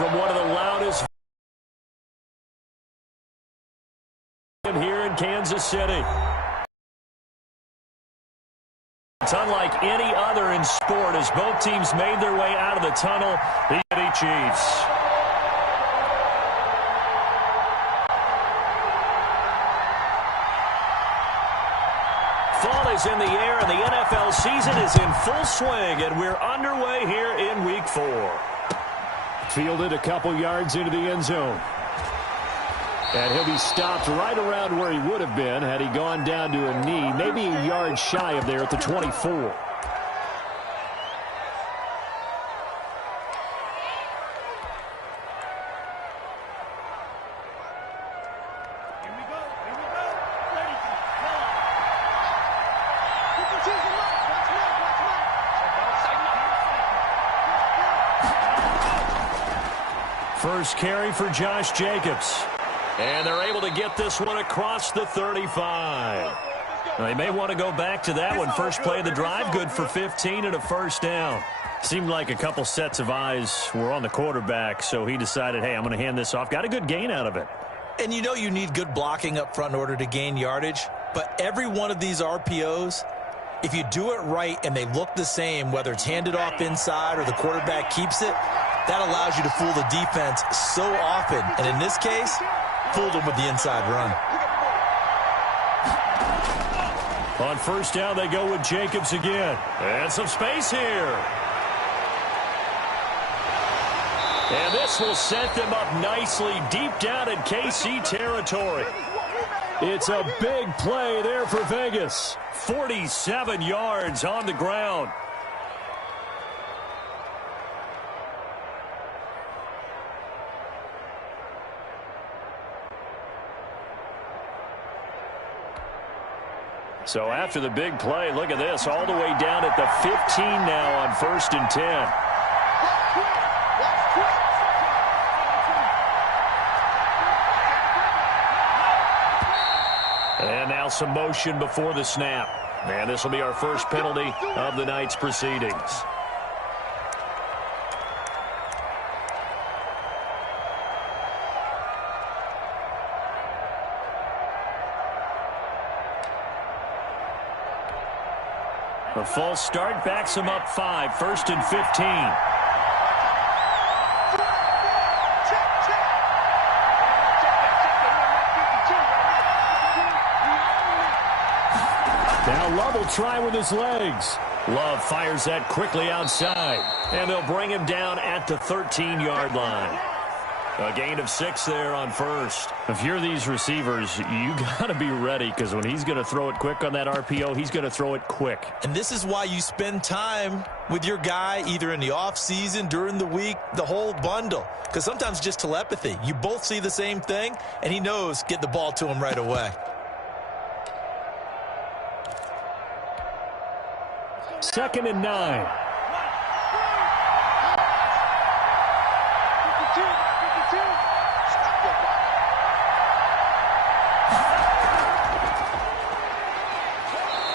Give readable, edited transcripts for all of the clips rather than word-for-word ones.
from one of the loudest here in Kansas City. It's unlike any other in sport as both teams made their way out of the tunnel. The Chiefs. Fall is in the air, and the NFL season is in full swing, and we're underway here in Week 4. Fielded a couple yards into the end zone. And he'll be stopped right around where he would have been had he gone down to a knee, maybe a yard shy of there at the 24. First carry for Josh Jacobs. And they're able to get this one across the 35. Now, they may want to go back to that one. First play of the drive, good for 15 and a first down. Seemed like a couple sets of eyes were on the quarterback, so he decided, hey, I'm going to hand this off. Got a good gain out of it. And you know you need good blocking up front in order to gain yardage, but every one of these RPOs, if you do it right and they look the same, whether it's handed off inside or the quarterback keeps it, that allows you to fool the defense so often. And in this case, fooled them with the inside run. On first down, they go with Jacobs again. And some space here. And this will set them up nicely deep down in KC territory. It's a big play there for Vegas. 47 yards on the ground. So after the big play, look at this, all the way down at the 15 now on 1st and 10. And now some motion before the snap. And this will be our first penalty of the night's proceedings. A false start backs him up 5, 1st and 15. Now Love will try with his legs. Love fires that quickly outside. And they'll bring him down at the 13-yard line. A gain of 6 there on first. If you're these receivers, you got to be ready because when he's going to throw it quick on that RPO, he's going to throw it quick. And this is why you spend time with your guy either in the offseason, during the week, the whole bundle. Because sometimes just telepathy. You both see the same thing, and he knows get the ball to him right away. Second and 9.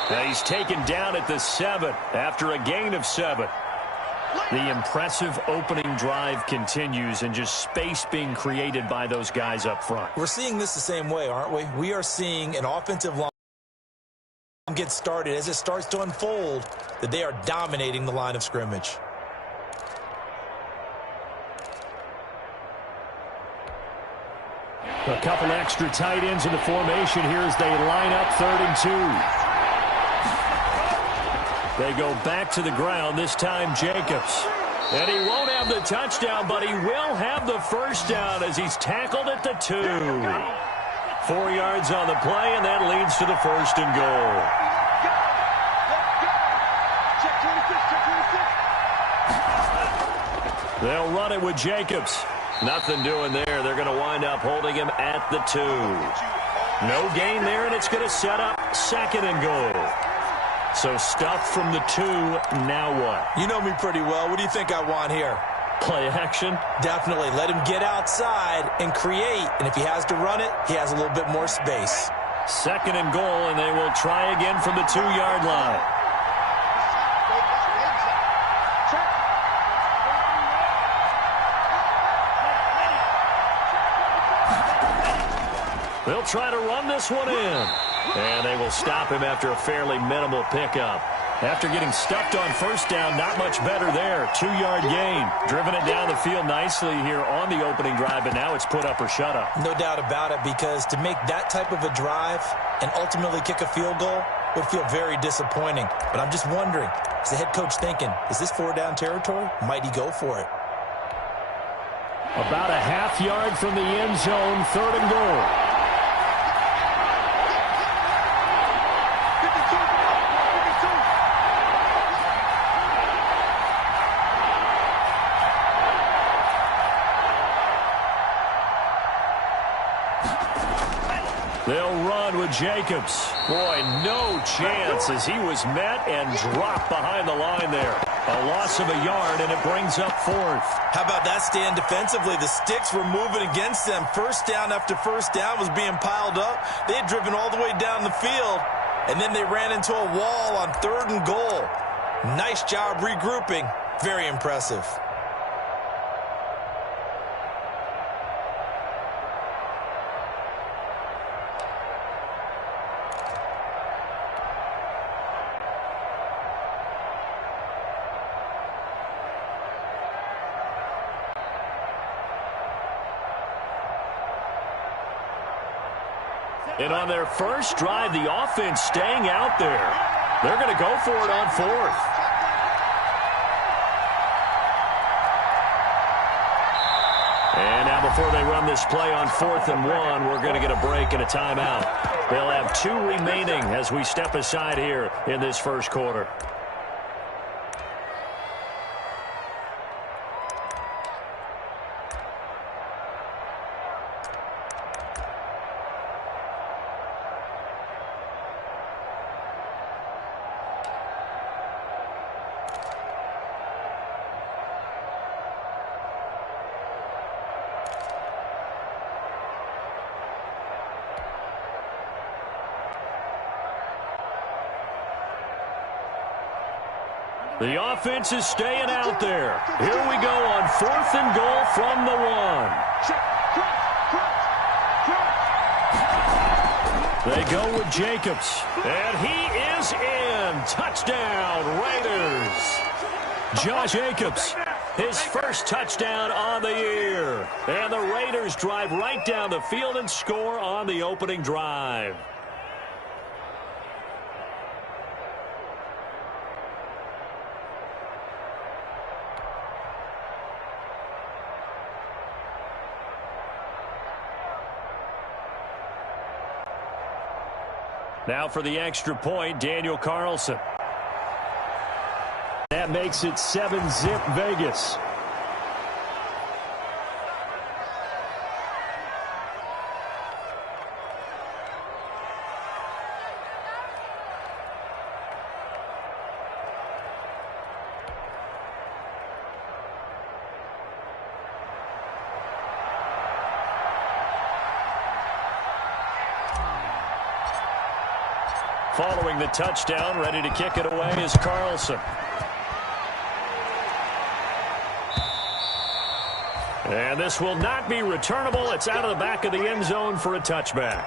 Now he's taken down at the 7 after a gain of 7. The impressive opening drive continues and just space being created by those guys up front. We're seeing this the same way, aren't we? We are seeing an offensive line get started as it starts to unfold that they are dominating the line of scrimmage. A couple extra tight ends in the formation here as they line up 3rd and 2. They go back to the ground, this time Jacobs. And he won't have the touchdown, but he will have the first down as he's tackled at the 2. 4 yards on the play, and that leads to the 1st and goal. They'll run it with Jacobs. Nothing doing there. They're going to wind up holding him at the 2. No gain there, and it's going to set up 2nd and goal. So stuff from the 2, now what? You know me pretty well. What do you think I want here? Play action? Definitely. Let him get outside and create. And if he has to run it, he has a little bit more space. 2nd and goal, and they will try again from the 2-yard line. They'll try to run this one in. And they will stop him after a fairly minimal pickup. After getting stuffed on first down, not much better there. 2-yard gain. Driven it down the field nicely here on the opening drive, but now it's put up or shut up. No doubt about it, because to make that type of a drive and ultimately kick a field goal would feel very disappointing. But I'm just wondering, is the head coach thinking, is this 4-down territory? Might he go for it? About a half yard from the end zone, 3rd and goal. They'll run with Jacobs. Boy, no chance as he was met and dropped behind the line there. A loss of a yard, and it brings up 4th. How about that stand defensively? The sticks were moving against them. First down after first down was being piled up. They had driven all the way down the field, and then they ran into a wall on 3rd and goal. Nice job regrouping. Very impressive. And on their first drive, the offense staying out there. They're going to go for it on 4th. And now before they run this play on 4th and 1, we're going to get a break and a timeout. They'll have 2 remaining as we step aside here in this first quarter. The offense is staying out there. Here we go on 4th and goal from the 1. They go with Jacobs. And he is in. Touchdown, Raiders. Josh Jacobs, his first touchdown on the year. And the Raiders drive right down the field and score on the opening drive. Now for the extra point, Daniel Carlson. That makes it 7-zip Vegas. Following the touchdown, ready to kick it away is Carlson. And this will not be returnable. It's out of the back of the end zone for a touchback.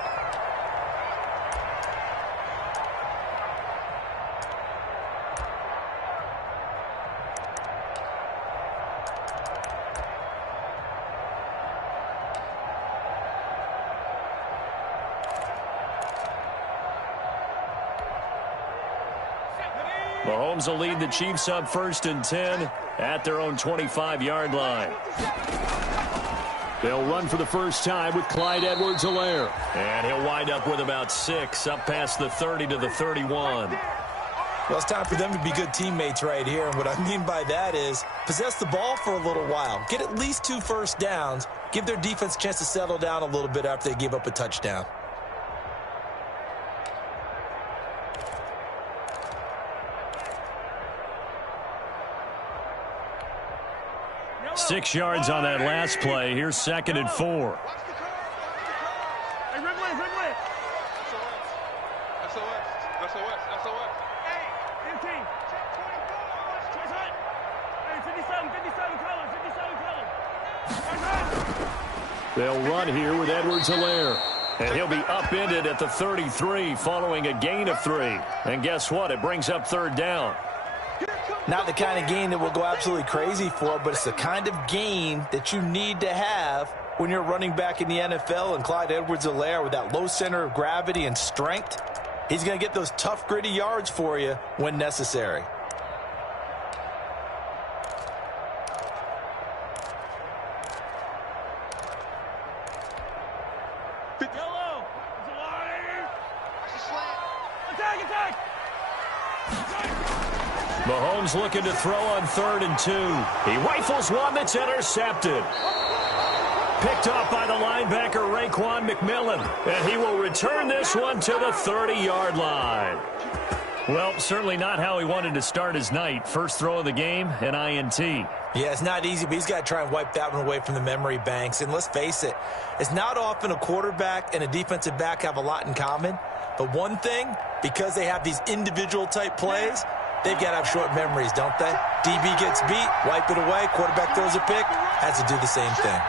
Mahomes will lead the Chiefs up 1st and 10 at their own 25-yard line. They'll run for the first time with Clyde Edwards-Helaire. And he'll wind up with about 6 up past the 30 to the 31. Well, it's time for them to be good teammates right here. And what I mean by that is possess the ball for a little while. Get at least 2 first downs. Give their defense a chance to settle down a little bit after they give up a touchdown. Six yards on that last play. Here's 2nd and 4. They'll run here with Edwards-Helaire. And he'll be upended at the 33 following a gain of 3. And guess what? It brings up third down. Not the kind of gain that we'll go absolutely crazy for, but it's the kind of gain that you need to have when you're running back in the NFL. And Clyde Edwards-Helaire, with that low center of gravity and strength, he's going to get those tough, gritty yards for you when necessary. Mahomes looking to throw on 3rd and 2. He rifles one that's intercepted. Picked off by the linebacker, Raekwon McMillan. And he will return this one to the 30-yard line. Well, certainly not how he wanted to start his night. First throw of the game, an INT. Yeah, it's not easy, but he's got to try and wipe that one away from the memory banks. And let's face it, it's not often a quarterback and a defensive back have a lot in common. But one thing, because they have these individual-type plays, they've got to have short memories, don't they? DB gets beat, wipe it away, quarterback throws a pick, has to do the same thing.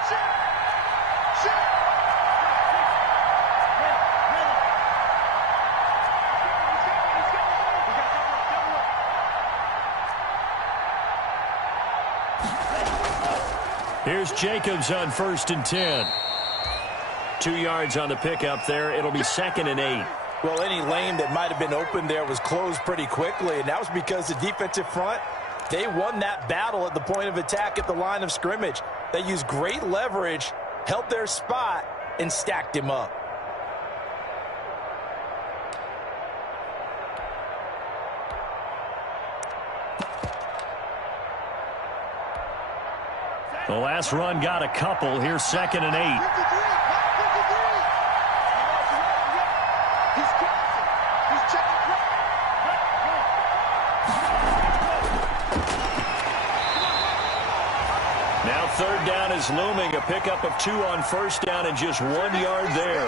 Here's Jacobs on 1st and 10. 2 yards on the pickup there. It'll be 2nd and 8. Well, any lane that might have been open there was closed pretty quickly, and that was because the defensive front, they won that battle at the point of attack at the line of scrimmage. They used great leverage, held their spot, and stacked him up. The last run got a couple. Here's 2nd and 8. Now 3rd down is looming. A pickup of 2 on 1st down and just 1 yard there.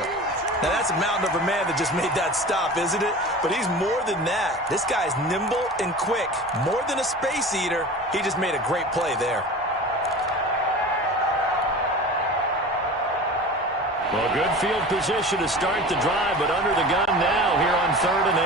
Now that's a mountain of a man that just made that stop, isn't it? But he's more than that. This guy's nimble and quick. More than a space eater. He just made a great play there. Well, good field position to start the drive, but under the gun now here on 3rd and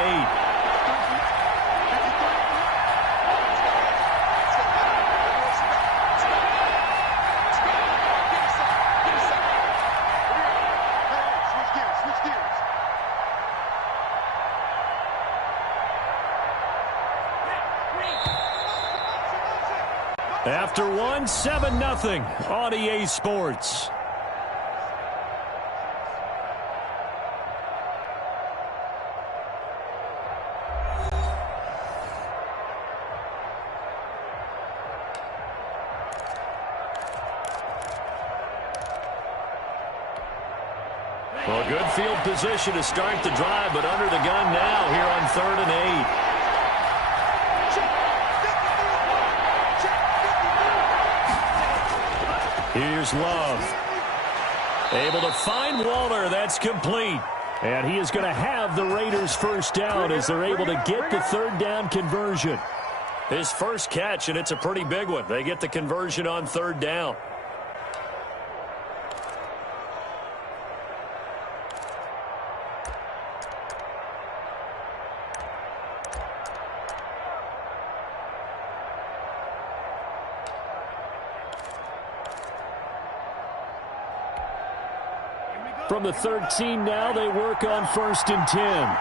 8. After 1, 7-0 on EA Sports. Well, good field position to start the drive, but under the gun now here on 3rd and 8. Here's Love. Able to find Waller. That's complete. And he is going to have the Raiders first down as they're able to get the 3rd down conversion. His first catch, and it's a pretty big one. They get the conversion on 3rd down. From the 13 now, they work on 1st and 10.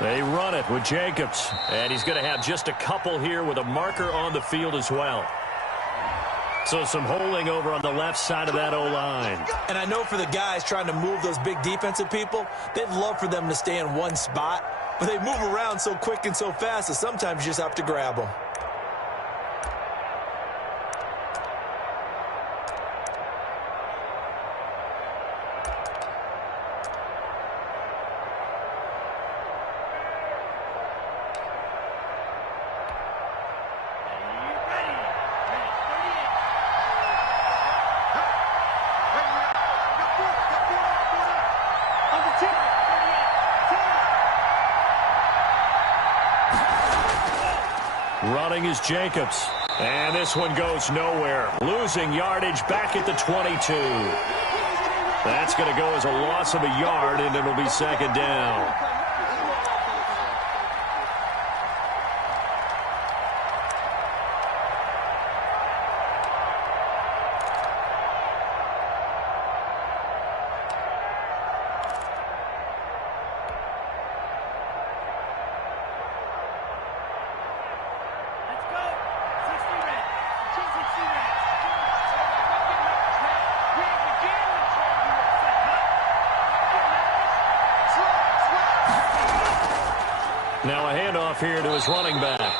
They run it with Jacobs. And he's going to have just a couple here with a marker on the field as well. So some holding over on the left side of that O-line. And I know for the guys trying to move those big defensive people, they'd love for them to stay in one spot. But they move around so quick and so fast that sometimes you just have to grab them. Running is Jacobs. And this one goes nowhere. Losing yardage back at the 22. That's going to go as a loss of a yard, and it'll be second down. Now a handoff here to his running back.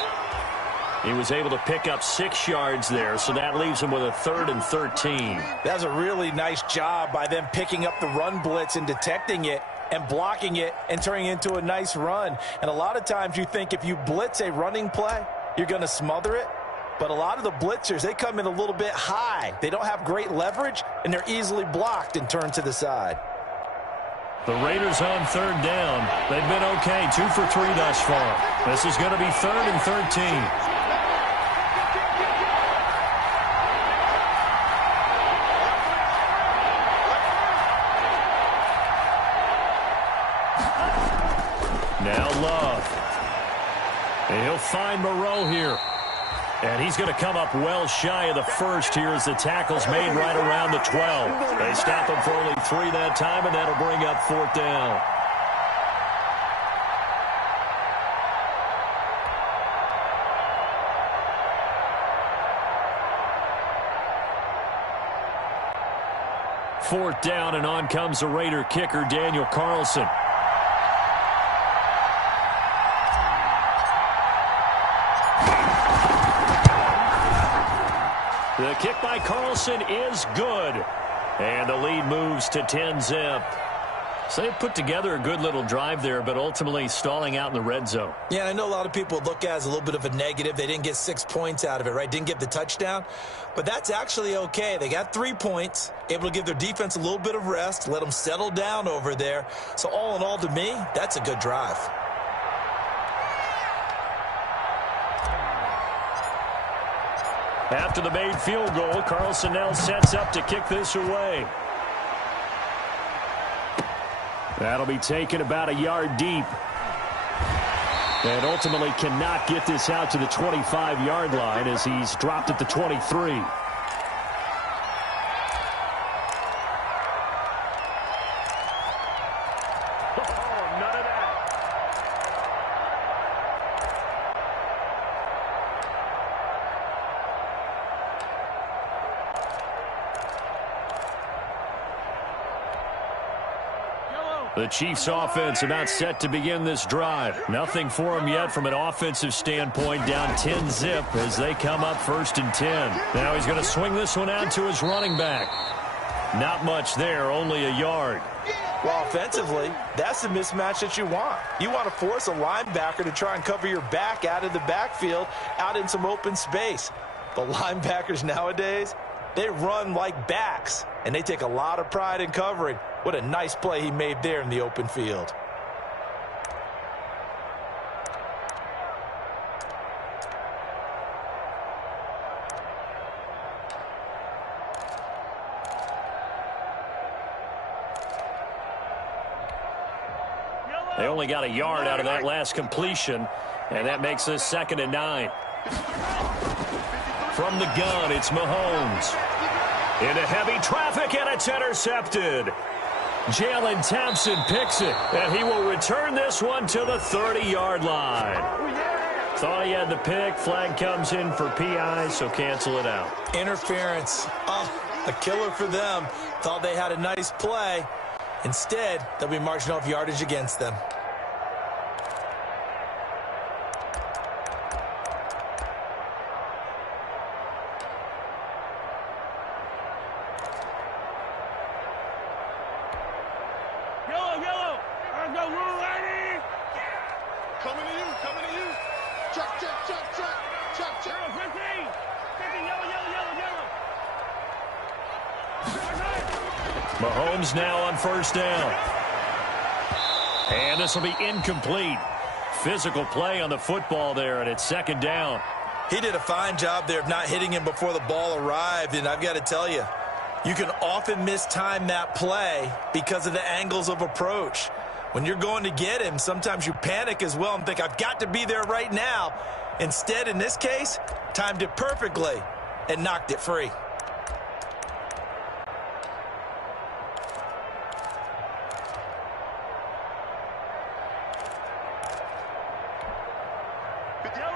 He was able to pick up 6 yards there, so that leaves him with a 3rd and 13. That's a really nice job by them picking up the run blitz and detecting it and blocking it and turning it into a nice run. And a lot of times you think if you blitz a running play, you're going to smother it. But a lot of the blitzers, they come in a little bit high. They don't have great leverage, and they're easily blocked and turned to the side. The Raiders on 3rd down. They've been okay, 2 for 3 thus far. This is going to be 3rd and 13. Now Love. And he'll find Moreau here. And he's going to come up well shy of the first here as the tackle's made right around the 12. They stop him for only 3 that time, and that'll bring up 4th down. Fourth down, and on comes the Raider kicker, Daniel Carlson. The kick by Carlson is good. And the lead moves to 10-zip. So they put together a good little drive there, but ultimately stalling out in the red zone. Yeah, and I know a lot of people would look at it as a little bit of a negative. They didn't get 6 points out of it, right? Didn't get the touchdown. But that's actually okay. They got 3 points, able to give their defense a little bit of rest, let them settle down over there. So all in all, to me, that's a good drive. After the made field goal, Carlson now sets up to kick this away. That'll be taken about a yard deep. And ultimately cannot get this out to the 25-yard line as he's dropped at the 23. The Chiefs offense about set to begin this drive. Nothing for them yet from an offensive standpoint, down 10-zip as they come up 1st and 10. Now he's going to swing this one out to his running back. Not much there, only a yard. Well, offensively, that's the mismatch that you want. You want to force a linebacker to try and cover your back out of the backfield, out in some open space. The linebackers nowadays, they run like backs, and they take a lot of pride in covering. What a nice play he made there in the open field. They only got a yard out of that last completion, and that makes this 2nd and 9. From the gun, it's Mahomes. Into heavy traffic, and it's intercepted. Jalen Thompson picks it, and he will return this one to the 30-yard line. Thought he had the pick. Flag comes in for PI, so cancel it out. Interference. Oh, a killer for them. Thought they had a nice play. Instead, they'll be marching off yardage against them. Mahomes now on 1st down. And this will be incomplete. Physical play on the football there, and it's second down. He did a fine job there of not hitting him before the ball arrived, and I've got to tell you, you can often mistime that play because of the angles of approach. When you're going to get him, sometimes you panic as well and think, I've got to be there right now. Instead, in this case, timed it perfectly and knocked it free.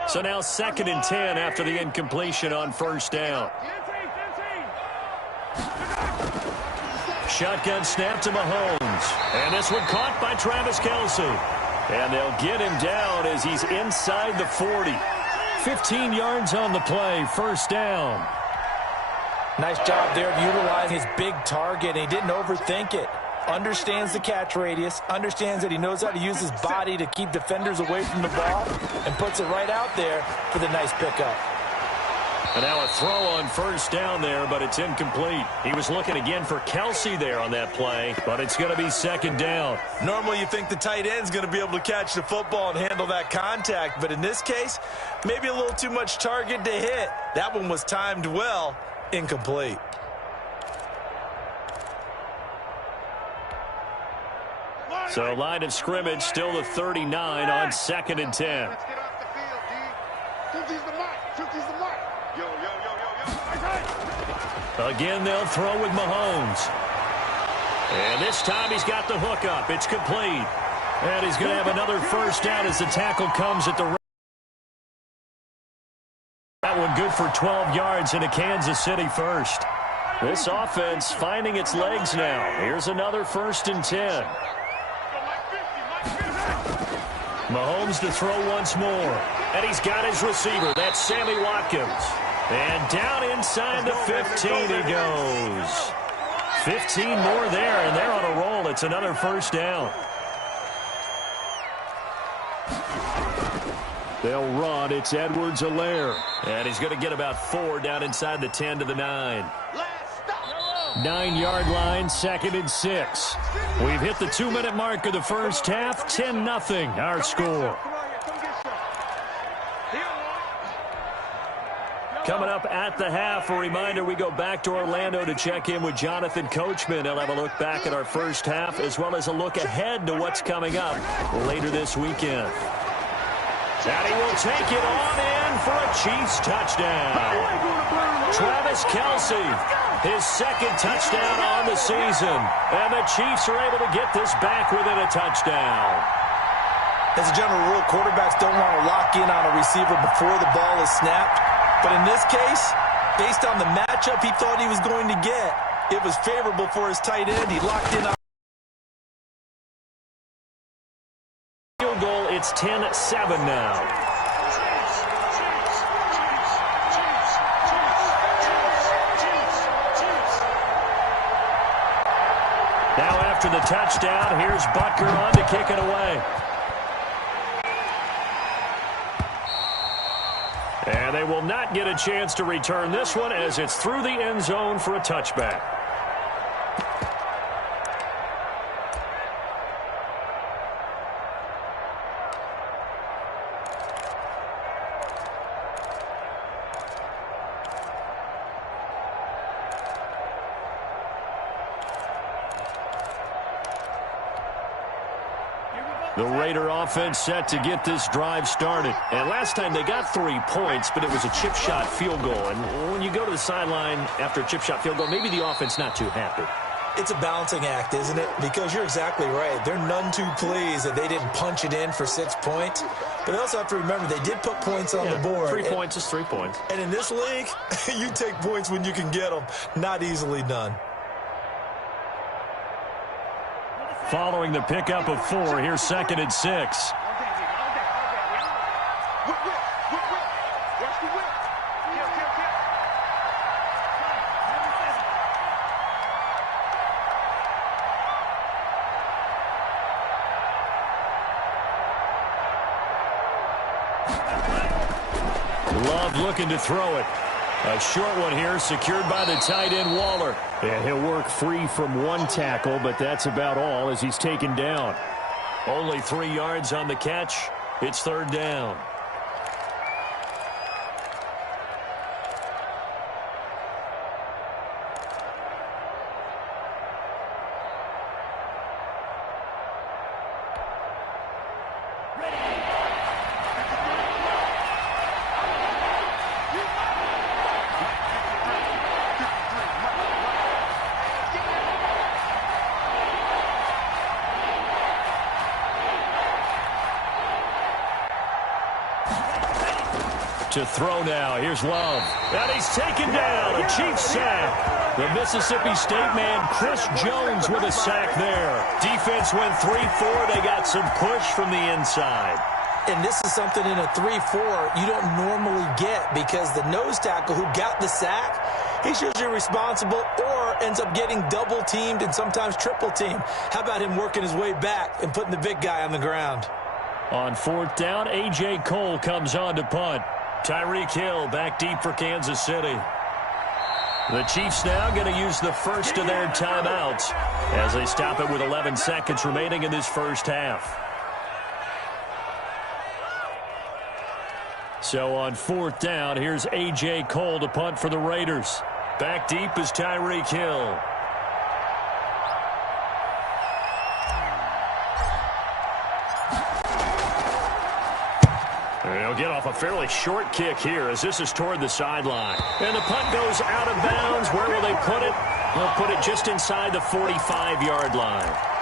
So now 2nd and 10 after the incompletion on first down. Shotgun snap to Mahomes. And this one caught by Travis Kelce. And they'll get him down as he's inside the 40. 15 yards on the play, first down. Nice job there of utilizing his big target, and he didn't overthink it. Understands the catch radius, understands that he knows how to use his body to keep defenders away from the ball, and puts it right out there for the nice pickup. And now a throw on first down there, but it's incomplete. He was looking again for Kelce there on that play, but it's going to be second down. Normally you think the tight end's going to be able to catch the football and handle that contact, but in this case, maybe a little too much target to hit. That one was timed well, incomplete. So line of scrimmage still the 39 on 2nd and 10. Let's get off the field, D. 50's the mark. 50's the mark. Yo. Again, they'll throw with Mahomes. And this time he's got the hook up. It's complete. And he's going to have another first down as the tackle comes at the... That one good for 12 yards into Kansas City first. This offense finding its legs now. Here's another 1st and 10. Mahomes to throw once more. And he's got his receiver. That's Sammy Watkins. And down inside the 15 he goes. 15 more there, and they're on a roll. It's another first down. They'll run. It's Edwards-Helaire. And he's going to get about 4 down inside the 10 to the 9. 9-yard line, 2nd and 6. We've hit the 2-minute mark of the first half. 10-0 our score. Coming up at the half, a reminder, we go back to Orlando to check in with Jonathan Coachman. He'll have a look back at our first half as well as a look ahead to what's coming up later this weekend. And he will take it on in for a Chiefs touchdown. Travis Kelce, his 2nd touchdown on the season. And the Chiefs are able to get this back within a touchdown. As a general rule, quarterbacks don't want to lock in on a receiver before the ball is snapped. But in this case, based on the matchup he thought he was going to get, it was favorable for his tight end. He locked in on field goal. It's 10-7 now. Now after the touchdown, here's Butker on to kick it away. And they will not get a chance to return this one as it's through the end zone for a touchback. The Raider offense set to get this drive started. And last time they got 3 points, but it was a chip shot field goal. And when you go to the sideline after a chip shot field goal, maybe the offense not too happy. It's a balancing act, isn't it? Because you're exactly right. They're none too pleased that they didn't punch it in for 6 points. But they also have to remember they did put points on the board. 3 points is 3 points. And in this league, you take points when you can get them. Not easily done. Following the pickup of 4, here's 2nd and 6. Love looking to throw it. A short one here, secured by the tight end, Waller. And he'll work free from 1 tackle, but that's about all as he's taken down. Only 3 yards on the catch. It's third down. To throw now. Here's Love. And he's taken down. A Chiefs sack. The Mississippi State man, Chris Jones, with a sack there. Defense went 3-4. They got some push from the inside. And this is something in a 3-4 you don't normally get because the nose tackle who got the sack, he's usually responsible or ends up getting double-teamed and sometimes triple-teamed. How about him working his way back and putting the big guy on the ground? On fourth down, A.J. Cole comes on to punt. Tyreek Hill back deep for Kansas City. The Chiefs now going to use the first of their timeouts as they stop it with 11 seconds remaining in this first half. So on fourth down, here's A.J. Cole to punt for the Raiders. Back deep is Tyreek Hill. He'll get off a fairly short kick here as this is toward the sideline. And the punt goes out of bounds. Where will they put it? They'll put it just inside the 45-yard line.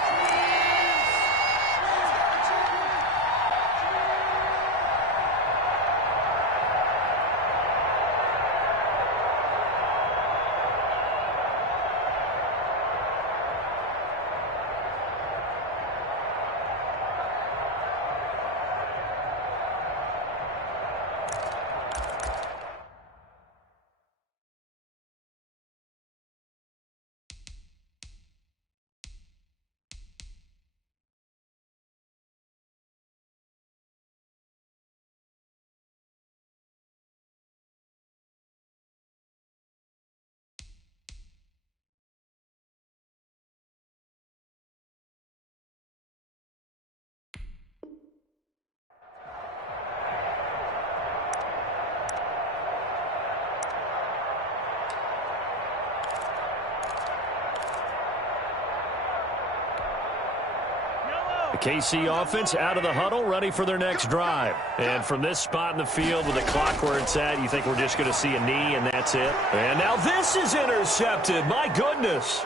The KC offense out of the huddle, ready for their next drive. And from this spot in the field with the clock where it's at, you think we're just going to see a knee and that's it? And now this is intercepted. My goodness.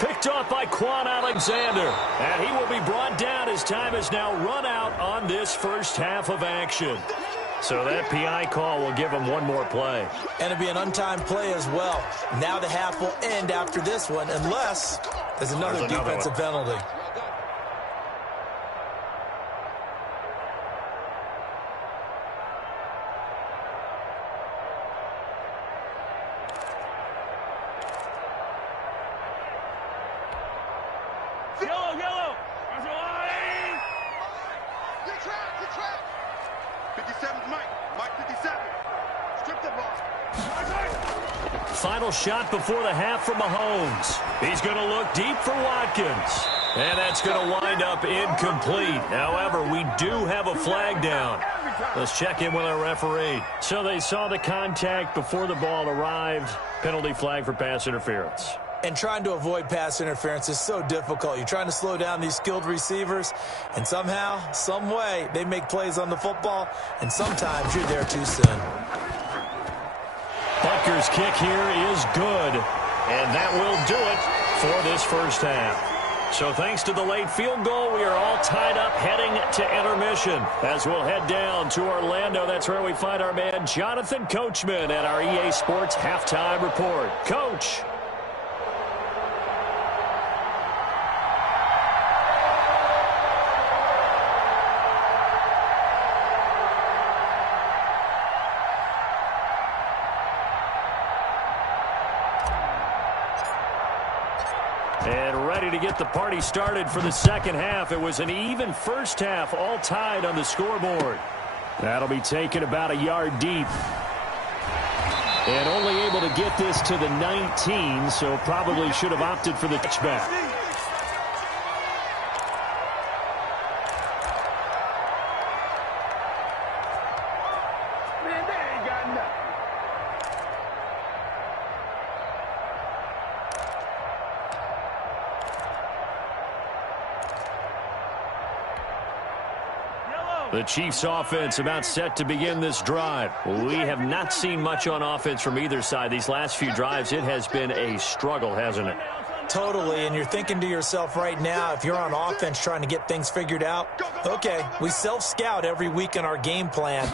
Picked off by Quan Alexander. And he will be brought down as time has now run out on this first half of action. So that PI call will give him one more play. And it'll be an untimed play as well. Now the half will end after this one unless there's another defensive penalty. Yellow. That's a line. Good track. 57's Mike 57. Strip the ball. Final shot before the half from Mahomes. He's going to look deep for Watkins. And that's going to wind up incomplete. However, we do have a flag down. Let's check in with our referee. So they saw the contact before the ball arrived. Penalty flag for pass interference. And trying to avoid pass interference is so difficult. You're trying to slow down these skilled receivers, and somehow, some way, they make plays on the football, and sometimes you're there too soon. Butker's kick here is good, and that will do it for this first half. So thanks to the late field goal, we are all tied up heading to intermission. As we'll head down to Orlando, that's where we find our man Jonathan Coachman at our EA Sports Halftime Report. Coach. And ready to get the party started for the second half. It was an even first half, all tied on the scoreboard. That'll be taken about a yard deep. And only able to get this to the 19, so probably should have opted for the touchback. The Chiefs offense about set to begin this drive. We have not seen much on offense from either side. These last few drives, it has been a struggle, hasn't it? Totally, and you're thinking to yourself right now, if you're on offense trying to get things figured out, okay, we self-scout every week in our game plan.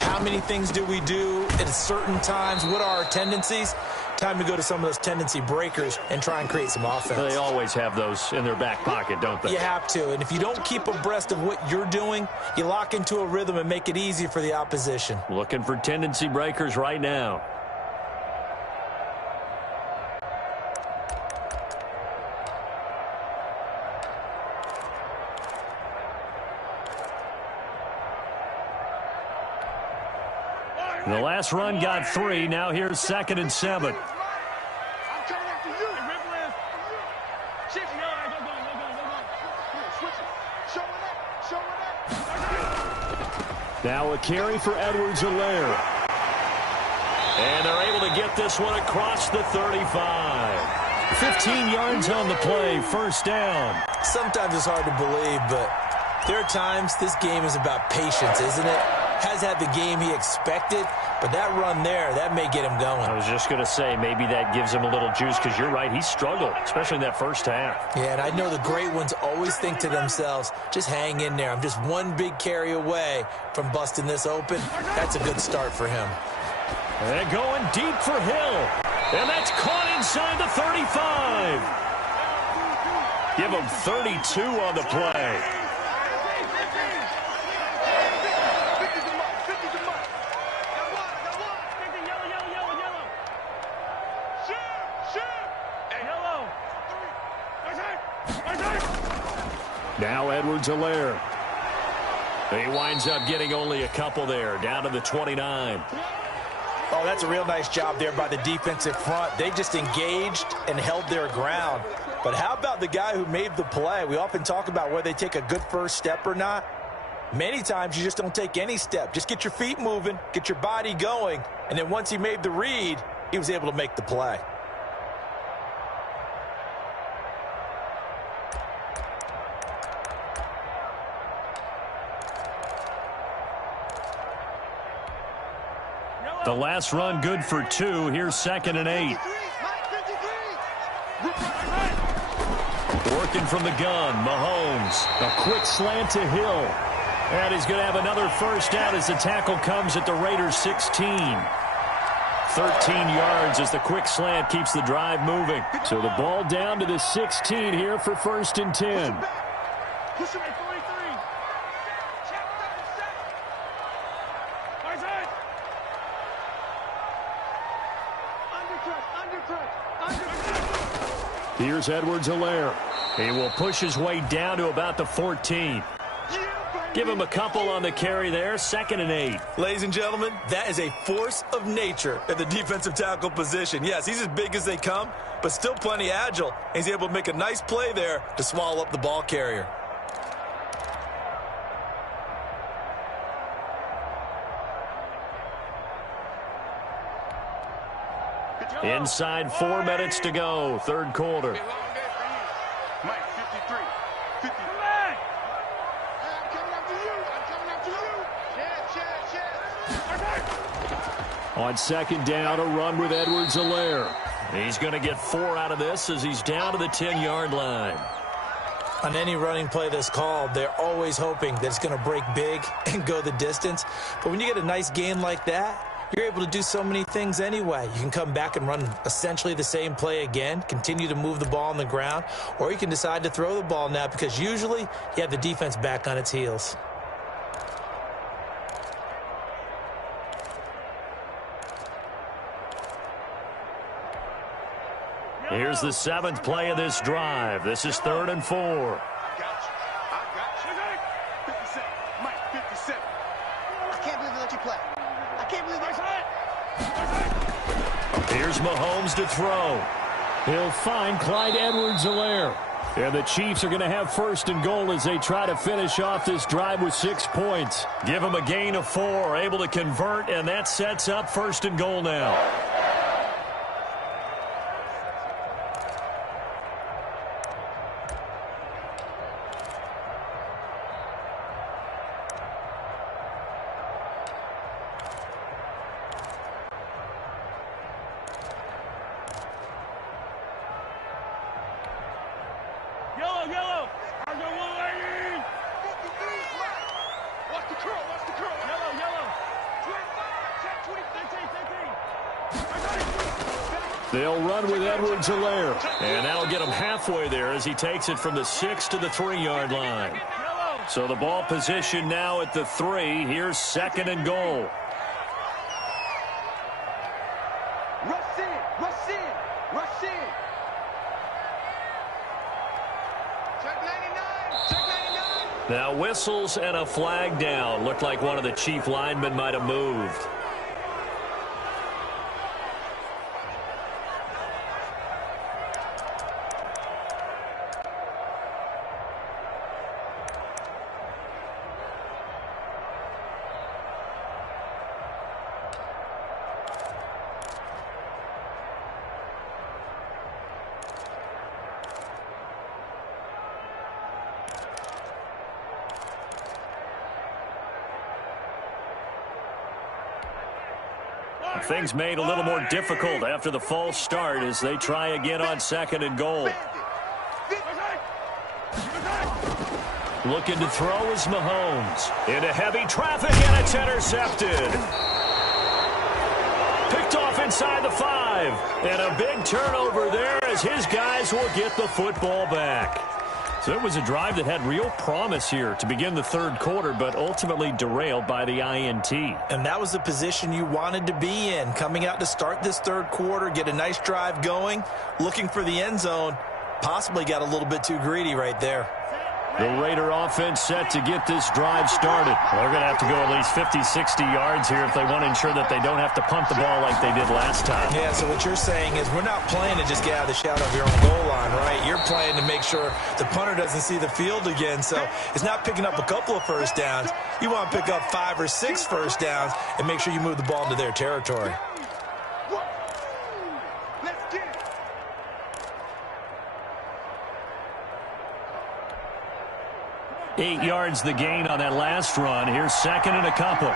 How many things do we do at certain times? What are our tendencies? Time to go to some of those tendency breakers and try and create some offense. They always have those in their back pocket, don't they? You have to, and if you don't keep abreast of what you're doing, you lock into a rhythm and make it easy for the opposition. Looking for tendency breakers right now. The last run got 3. Now here's 2nd and 7. I'm coming after you. Switch it. Show it up. Now a carry for Edwards-Helaire. And they're able to get this one across the 35. 15 yards on the play, first down. Sometimes it's hard to believe, but there are times this game is about patience, isn't it? Has had the game he expected, but that run there, that may get him going. I was just going to say, maybe that gives him a little juice, because you're right, he struggled, especially in that first half. Yeah, and I know the great ones always think to themselves, just hang in there. I'm just one big carry away from busting this open. That's a good start for him. And going deep for Hill. And that's caught inside the 35. Give him 32 on the play. Now Edwards-Helaire. He winds up getting only a couple there, down to the 29. Oh, that's a real nice job there by the defensive front. They just engaged and held their ground. But how about the guy who made the play? We often talk about whether they take a good first step or not. Many times you just don't take any step. Just get your feet moving, get your body going, and then once he made the read, he was able to make the play. The last run good for 2. Here's 2nd and 8. Working from the gun, Mahomes. A quick slant to Hill. And he's going to have another first down as the tackle comes at the Raiders' 16. 13 yards as the quick slant keeps the drive moving. So the ball down to the 16 here for 1st and 10. Here's Edwards-Helaire. He will push his way down to about the 14. Give him a couple on the carry there. 2nd and 8. Ladies and gentlemen, that is a force of nature at the defensive tackle position. Yes, he's as big as they come, but still plenty agile. He's able to make a nice play there to swallow up the ball carrier. Inside 4 minutes to go, 3rd quarter. On 2nd down, a run with Edwards-Helaire. He's going to get 4 out of this as he's down to the 10-yard line. On any running play that's called, they're always hoping that it's going to break big and go the distance. But when you get a nice gain like that, you're able to do so many things anyway. You can come back and run essentially the same play again, continue to move the ball on the ground, or you can decide to throw the ball now because usually you have the defense back on its heels. Here's the 7th play of this drive. This is 3rd and 4. I got you. 57. Mike, 57. I can't believe they let you play. I can't believe Here's Mahomes to throw. He'll find Clyde Edwards-Helaire. And the Chiefs are going to have first and goal as they try to finish off this drive with 6 points. Give them a gain of 4, able to convert, and that sets up first and goal now. Yellow. I know one lady. Watch the curl. Yellow. 25, check 20. They'll run with Edwards-Helaire. And that'll get him halfway there as he takes it from the 6 to the 3-yard line. So the ball position now at the 3. Here's second and goal. Rush in. Check 99. Now whistles and a flag down. Looked like one of the Chief linemen might have moved. Things made a little more difficult after the false start as they try again on second and goal. Looking to throw is Mahomes. Into heavy traffic, and it's intercepted. Picked off inside the 5. And a big turnover there as his guys will get the football back. So it was a drive that had real promise here to begin the third quarter, but ultimately derailed by the INT. And that was the position you wanted to be in, coming out to start this third quarter, get a nice drive going, looking for the end zone. Possibly got a little bit too greedy right there. The Raider offense set to get this drive started. Well, they're going to have to go at least 50, 60 yards here if they want to ensure that they don't have to punt the ball like they did last time. Yeah, so what you're saying is we're not playing to just get out of the shadow of your own goal line, right? You're playing to make sure the punter doesn't see the field again. So it's not picking up a couple of first downs. You want to pick up 5 or 6 first downs and make sure you move the ball into their territory. Let's get it. Eight yards the gain on that last run. Here's second and a couple.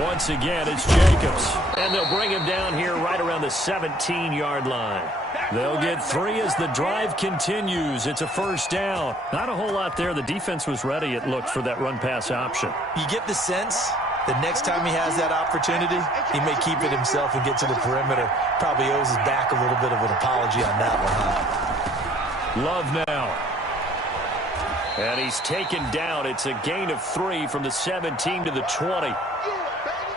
Once again, it's Jacobs. And they'll bring him down here right around the 17-yard line. They'll get 3 as the drive continues. It's a first down. Not a whole lot there. The defense was ready, it looked, for that run-pass option. You get the sense the next time he has that opportunity, he may keep it himself and get to the perimeter. Probably owes his back a little bit of an apology on that one, huh? Love now. And he's taken down. It's a gain of 3 from the 17 to the 20.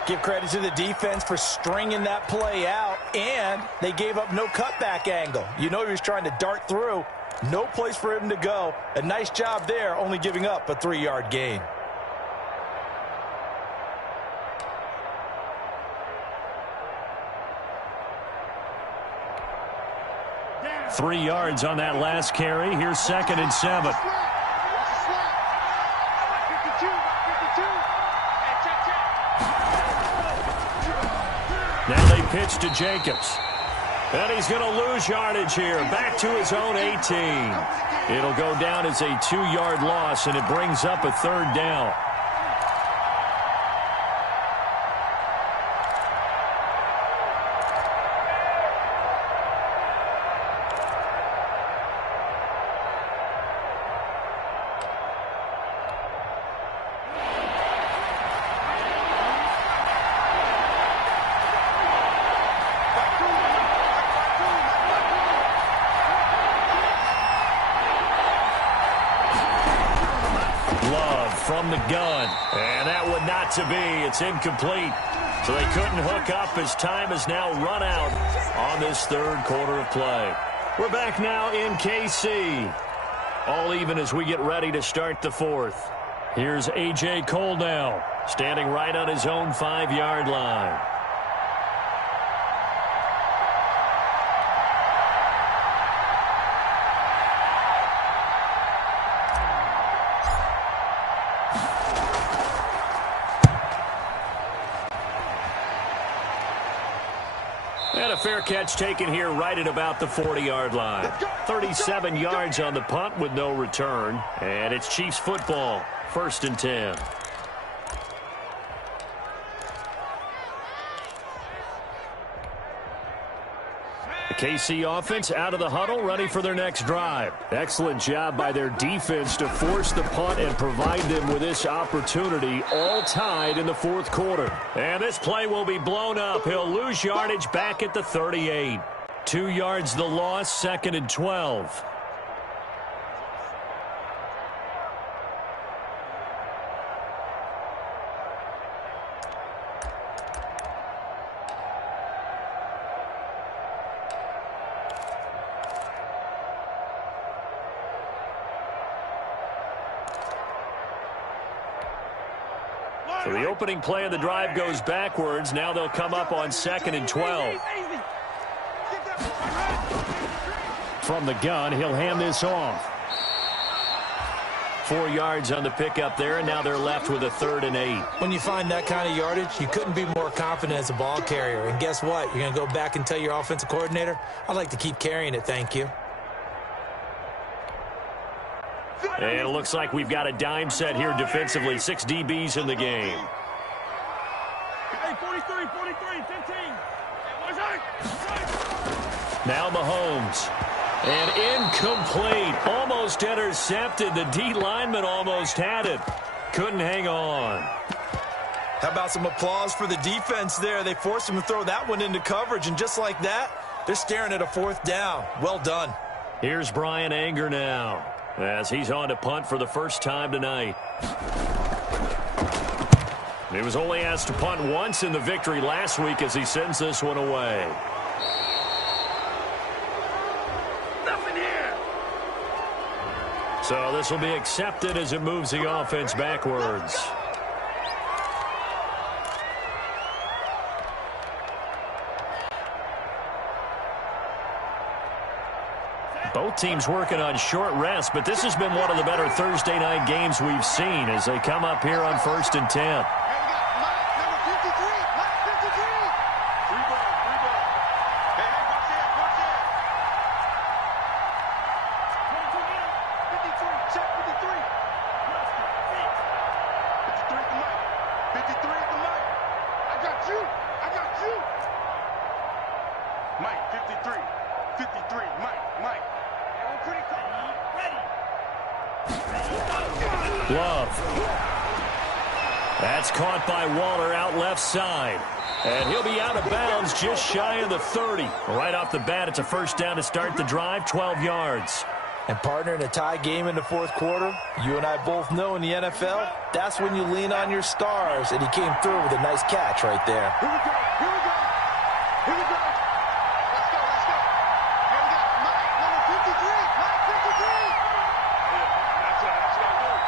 Give credit to the defense for stringing that play out, and they gave up no cutback angle. You know he was trying to dart through. No place for him to go. A nice job there, only giving up a 3-yard gain. Yeah. 3 yards on that last carry. Here's second and 7. Now they pitch to Jacobs. And he's going to lose yardage here. Back to his own 18. It'll go down as a 2-yard loss, and it brings up a third down. From the gun, and that would not to be. It's incomplete. So they couldn't hook up as time has now run out on this third quarter of play. We're back now in KC. All even as we get ready to start the fourth. Here's A.J. Cole now, standing right on his own 5-yard line. fair catch taken here right at about the 40-yard line. 37 yards on the punt with no return. And it's Chiefs football, 1st and 10. The KC offense out of the huddle, ready for their next drive. Excellent job by their defense to force the punt and provide them with this opportunity, all tied in the 4th quarter. And this play will be blown up. He'll lose yardage back at the 38. 2 yards the loss, 2nd and 12. So the opening play of the drive goes backwards. Now they'll come up on 2nd and 12. From the gun, he'll hand this off. 4 yards on the pickup there, and now they're left with a 3rd and 8. When you find that kind of yardage, you couldn't be more confident as a ball carrier. And guess what? You're going to go back and tell your offensive coordinator, I'd like to keep carrying it, thank you. And it looks like we've got a dime set here defensively. 6 DBs in the game. Hey, 43, 15. Now Mahomes. And incomplete. Almost intercepted. The D lineman almost had it. Couldn't hang on. How about some applause for the defense there? They forced him to throw that one into coverage, and just like that, they're staring at a 4th down. Well done. Here's Brian Anger now, as he's on to punt for the first time tonight. He was only asked to punt once in the victory last week as he sends this one away. Nothing here. So this will be accepted as it moves the offense backwards. Both teams working on short rest, but this has been one of the better Thursday night games we've seen as they come up here on 1st and 10. Love. That's caught by Waller out left side. And he'll be out of bounds just shy of the 30. Right off the bat, it's a first down to start the drive, 12 yards. And partner, in a tie game in the 4th quarter, you and I both know in the NFL, that's when you lean on your stars. And he came through with a nice catch right there. Here we go. Here we go. Here we go. Let's go. Let's go. Here we go. Mike, number 53. Mike, 53. That's what you got to do.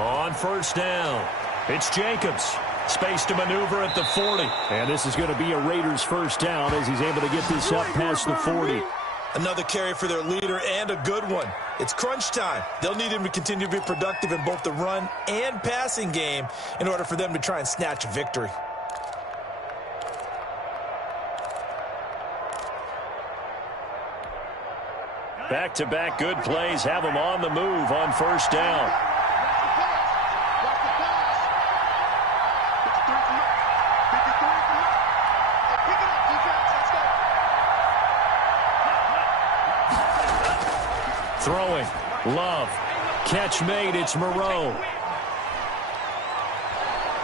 On first down, it's Jacobs. Space to maneuver at the 40. And this is going to be a Raiders first down as he's able to get this up past the 40. Another carry for their leader, and a good one. It's crunch time. They'll need him to continue to be productive in both the run and passing game in order for them to try and snatch a victory. Back-to-back good plays have them on the move on first down. Throwing. Love. Catch made. It's Moreau.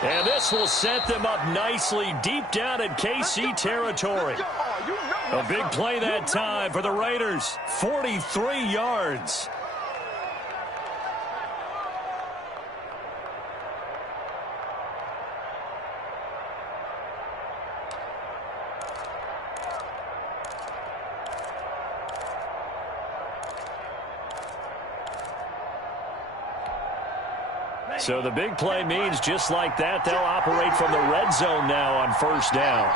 And this will set them up nicely deep down in KC territory. A big play that time for the Raiders. 43 yards. So the big play means just like that, they'll operate from the red zone now on first down.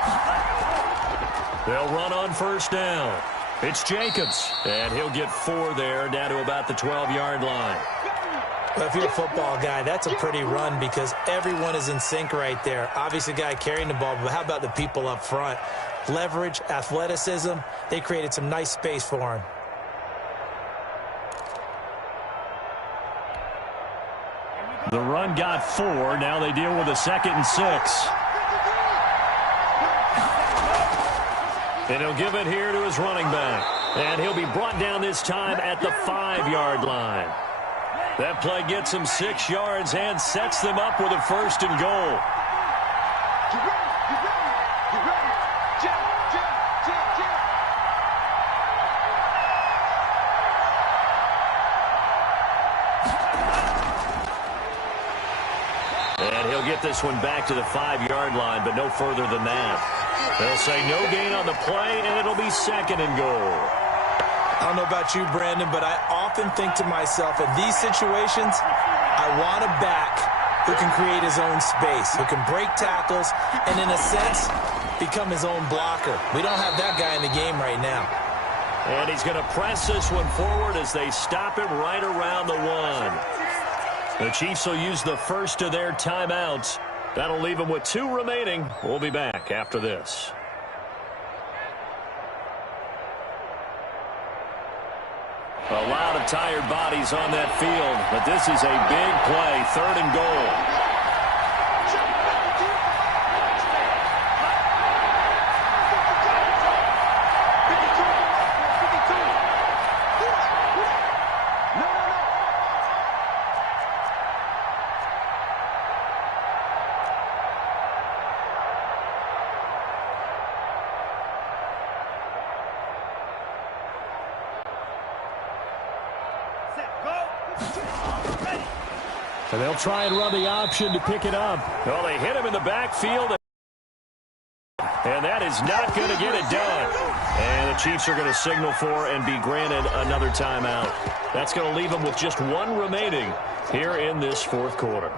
They'll run on first down. It's Jacobs, and he'll get 4 there, down to about the 12-yard line. Well, if you're a football guy, that's a pretty run because everyone is in sync right there. Obviously, the guy carrying the ball, but how about the people up front? Leverage, athleticism, they created some nice space for him. The run got 4. Now they deal with a 2nd and 6. And he'll give it here to his running back. And he'll be brought down this time at the 5-yard line. That play gets him 6 yards and sets them up with a 1st and goal. And he'll get this one back to the 5-yard line, but no further than that. They'll say no gain on the play, and it'll be 2nd and goal. I don't know about you, Brandon, but I often think to myself, in these situations, I want a back who can create his own space, who can break tackles, and in a sense, become his own blocker. We don't have that guy in the game right now. And he's going to press this one forward as they stop him right around the 1. The Chiefs will use the first of their timeouts. That'll leave them with 2 remaining. We'll be back after this. A lot of tired bodies on that field, but this is a big play, 3rd and goal. And they'll try and run the option to pick it up. Well, they hit him in the backfield. And that is not going to get it done. And the Chiefs are going to signal for and be granted another timeout. That's going to leave them with just 1 remaining here in this 4th quarter.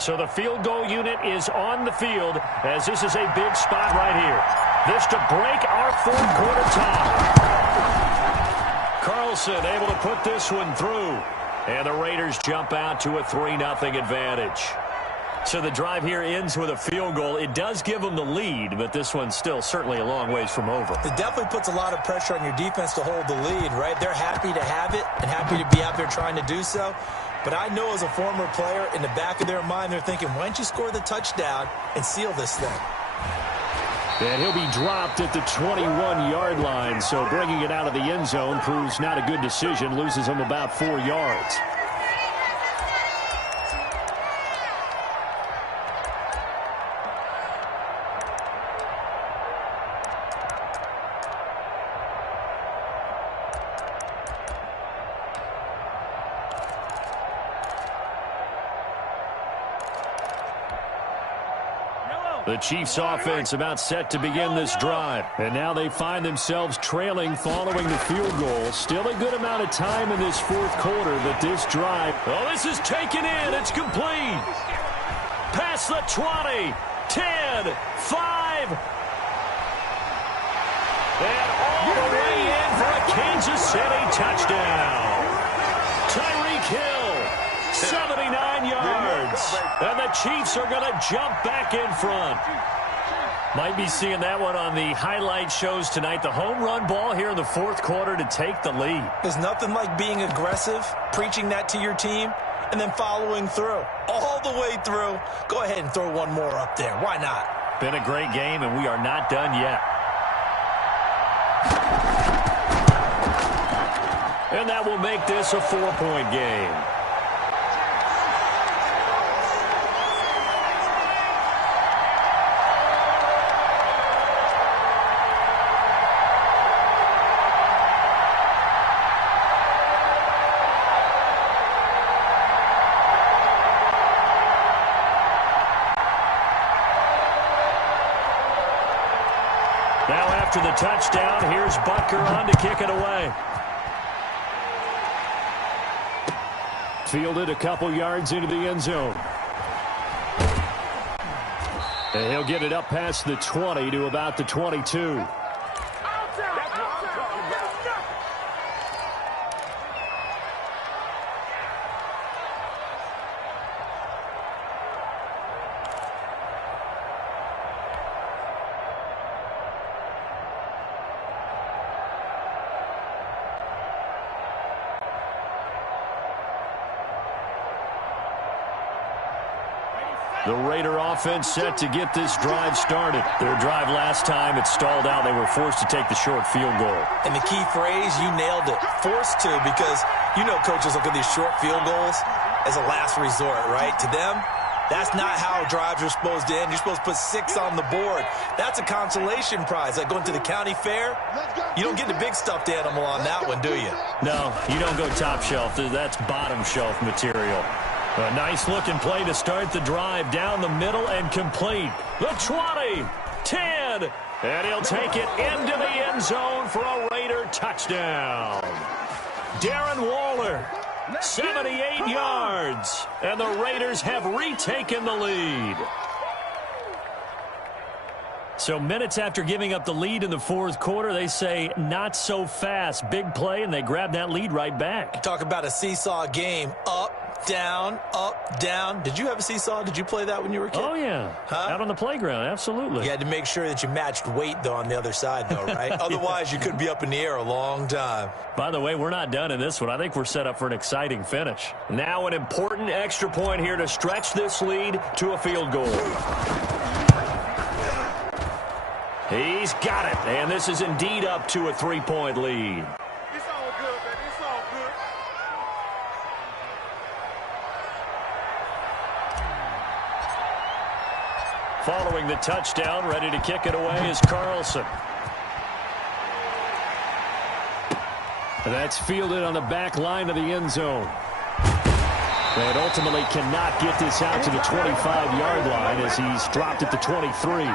So the field goal unit is on the field as this is a big spot right here. This to break our 4th quarter tie. Carlson able to put this one through. And the Raiders jump out to a 3-0 advantage. So the drive here ends with a field goal. It does give them the lead, but this one's still certainly a long ways from over. It definitely puts a lot of pressure on your defense to hold the lead, right? They're happy to have it and happy to be out there trying to do so. But I know as a former player, in the back of their mind, they're thinking, why don't you score the touchdown and seal this thing? And he'll be dropped at the 21-yard line, so bringing it out of the end zone proves not a good decision, loses him about 4 yards. The Chiefs offense about set to begin this drive. And now they find themselves trailing following the field goal. Still a good amount of time in this 4th quarter, but this drive. Oh, this is taken in. It's complete. Past the 20, 10, 5. And all the way in for a Kansas City touchdown. Tyreek Hill, 79 yards. And the Chiefs are going to jump back in front. Might be seeing that one on the highlight shows tonight. The home run ball here in the 4th quarter to take the lead. There's nothing like being aggressive, preaching that to your team, and then following through. All the way through. Go ahead and throw one more up there. Why not? Been a great game, and we are not done yet. And that will make this a 4-point game. Now after the touchdown. Here's Butker on to kick it away. Fielded a couple yards into the end zone. And he'll get it up past the 20 to about the 22. The Raider offense set to get this drive started. Their drive last time, it stalled out. They were forced to take the short field goal. And the key phrase, you nailed it. Forced to, because you know coaches look at these short field goals as a last resort, right? To them, that's not how drives are supposed to end. You're supposed to put 6 on the board. That's a consolation prize. Like going to the county fair, you don't get the big stuffed animal on that one, do you? No, you don't go top shelf. That's bottom shelf material. A nice-looking play to start the drive down the middle and complete. The 20, 10, and he'll take it into the end zone for a Raider touchdown. Darren Waller, 78 yards, and the Raiders have retaken the lead. So minutes after giving up the lead in the fourth quarter, they say not so fast. Big play, and they grab that lead right back. Talk about a seesaw game. Up, down. Did you have a seesaw? Did you play that when you were a kid? Oh, yeah. Huh? Out on the playground, absolutely. You had to make sure that you matched weight, though, on the other side, though, right? Otherwise, you could be up in the air a long time. By the way, we're not done in this one. I think we're set up for an exciting finish. Now an important extra point here to stretch this lead to a field goal. He's got it, and this is indeed up to a 3-point lead. It's all good, baby. It's all good. Following the touchdown, ready to kick it away is Carlson. And that's fielded on the back line of the end zone. And ultimately cannot get this out to the 25-yard line as he's dropped at the 23.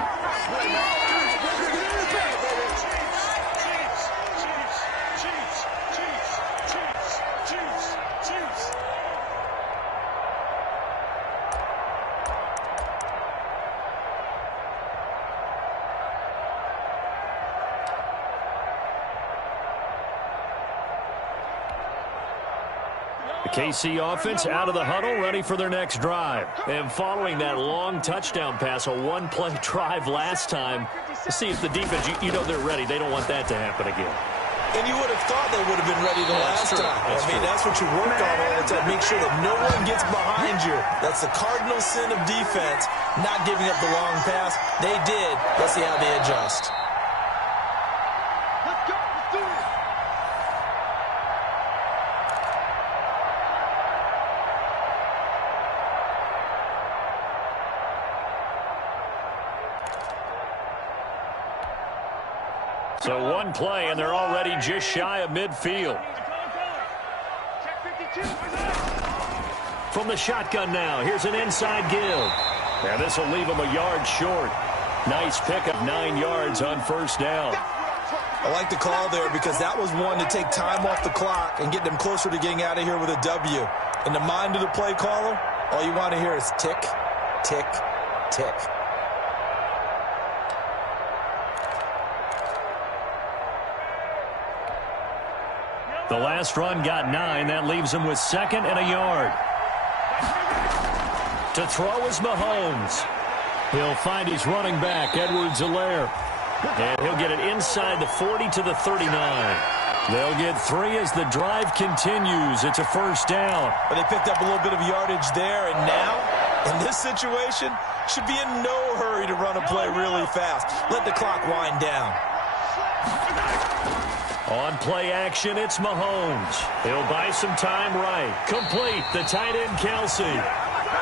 KC offense out of the huddle, ready for their next drive. And following that long touchdown pass, a one-play drive last time, let's see if the defense, you know they're ready. They don't want that to happen again. And you would have thought they would have been ready the last time. That's what you work on all the time. Make sure that no one gets behind you. That's the cardinal sin of defense, not giving up the long pass. They did. Let's see how they adjust. Let's go. Let's do it. So one play, and they're already just shy of midfield. Check 52. From the shotgun now, here's an inside give. And this will leave him a yard short. Nice pick of 9 yards on first down. I like the call there because that was one to take time off the clock and get them closer to getting out of here with a W. In the mind of the play caller, all you want to hear is tick, tick, tick. The last run got 9. That leaves him with 2nd and a yard. To throw is Mahomes. He'll find his running back, Edwards-Helaire. And he'll get it inside the 40 to the 39. They'll get 3 as the drive continues. It's a first down. But they picked up a little bit of yardage there, and now, in this situation, should be in no hurry to run a play really fast. Let the clock wind down. On play action, it's Mahomes. He'll buy some time right. Complete, the tight end, Kelsey.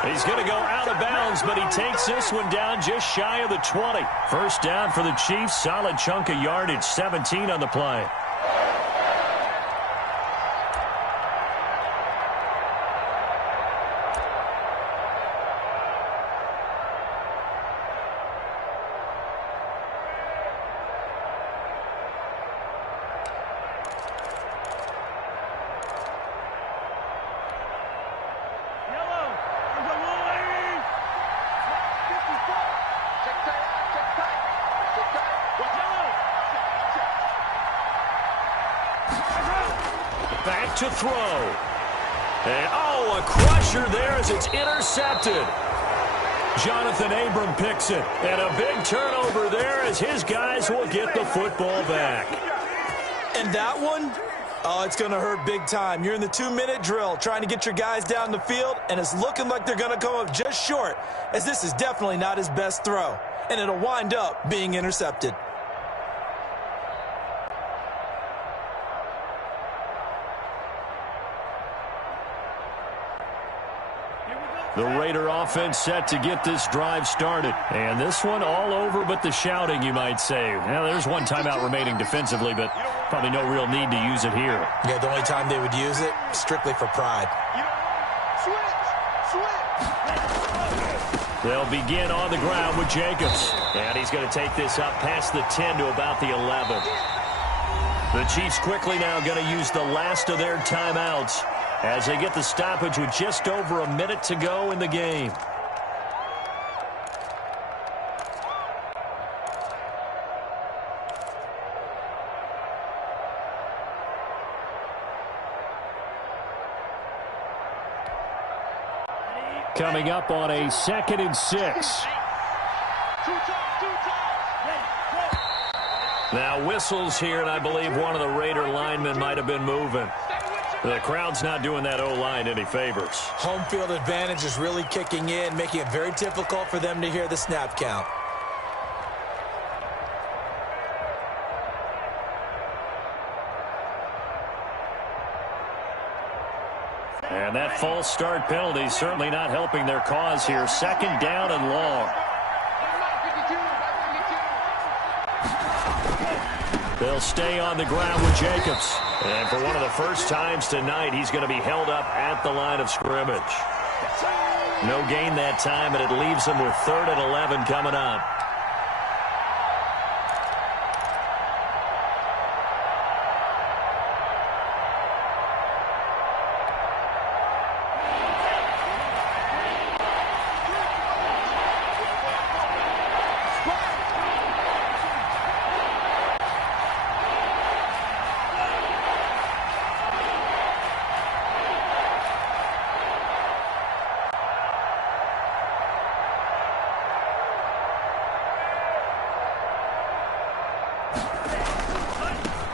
He's going to go out of bounds, but he takes this one down just shy of the 20. First down for the Chiefs. Solid chunk of yardage, 17 on the play. right to throw. And, oh, a crusher there as it's intercepted. Jonathan Abram picks it. And a big turnover there as his guys will get the football back. And that one, oh, it's going to hurt big time. You're in the 2-minute drill trying to get your guys down the field, and it's looking like they're going to come up just short, as this is definitely not his best throw. And it'll wind up being intercepted. The Raider offense set to get this drive started. And this one all over but the shouting, you might say. Now, there's one timeout remaining defensively, but probably no real need to use it here. Yeah, the only time they would use it, strictly for pride. They'll begin on the ground with Jacobs. And he's going to take this up past the 10 to about the 11. The Chiefs quickly now going to use the last of their timeouts as they get the stoppage with just over a minute to go in the game. Coming up on a 2nd and 6. Now whistles here, and I believe one of the Raider linemen might have been moving. The crowd's not doing that O-line any favors. Home field advantage is really kicking in, making it very difficult for them to hear the snap count. And that false start penalty certainly not helping their cause here. 2nd down and long. They'll stay on the ground with Jacobs. And for one of the first times tonight, he's going to be held up at the line of scrimmage. No gain that time, and it leaves them with 3rd and 11 coming up.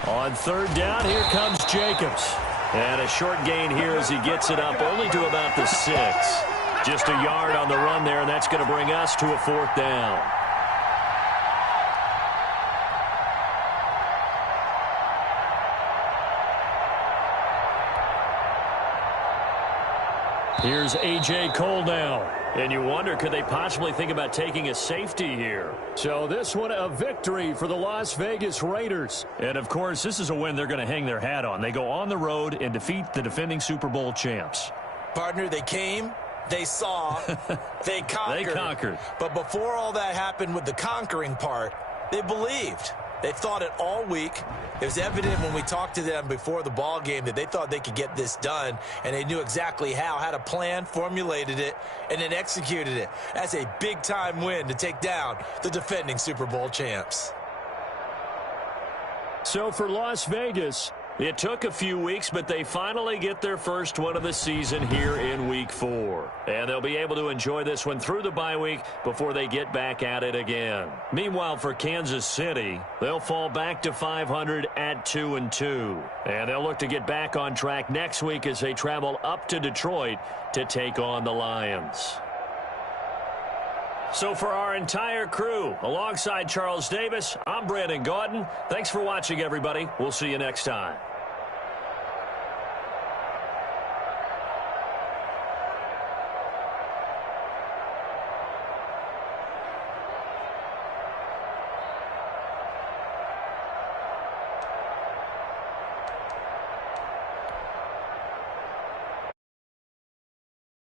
On 3rd down, here comes Jacobs. And a short gain here as he gets it up only to about the 6. Just a yard on the run there, and that's going to bring us to a 4th down. Here's A.J. Cole now. And you wonder, could they possibly think about taking a safety here? So this one a victory for the Las Vegas Raiders. And, of course, this is a win they're going to hang their hat on. They go on the road and defeat the defending Super Bowl champs. Partner, they came, they saw, they conquered. They conquered. But before all that happened with the conquering part, they believed. They thought it all week. It was evident when we talked to them before the ball game that they thought they could get this done, and they knew exactly how, had a plan, formulated it, and then executed it. That's a big-time win to take down the defending Super Bowl champs. So for Las Vegas, it took a few weeks, but they finally get their first one of the season here in Week 4. And they'll be able to enjoy this one through the bye week before they get back at it again. Meanwhile, for Kansas City, they'll fall back to 500 at 2-2. And they'll look to get back on track next week as they travel up to Detroit to take on the Lions. So for our entire crew, alongside Charles Davis, I'm Brandon Gaudin. Thanks for watching, everybody. We'll see you next time.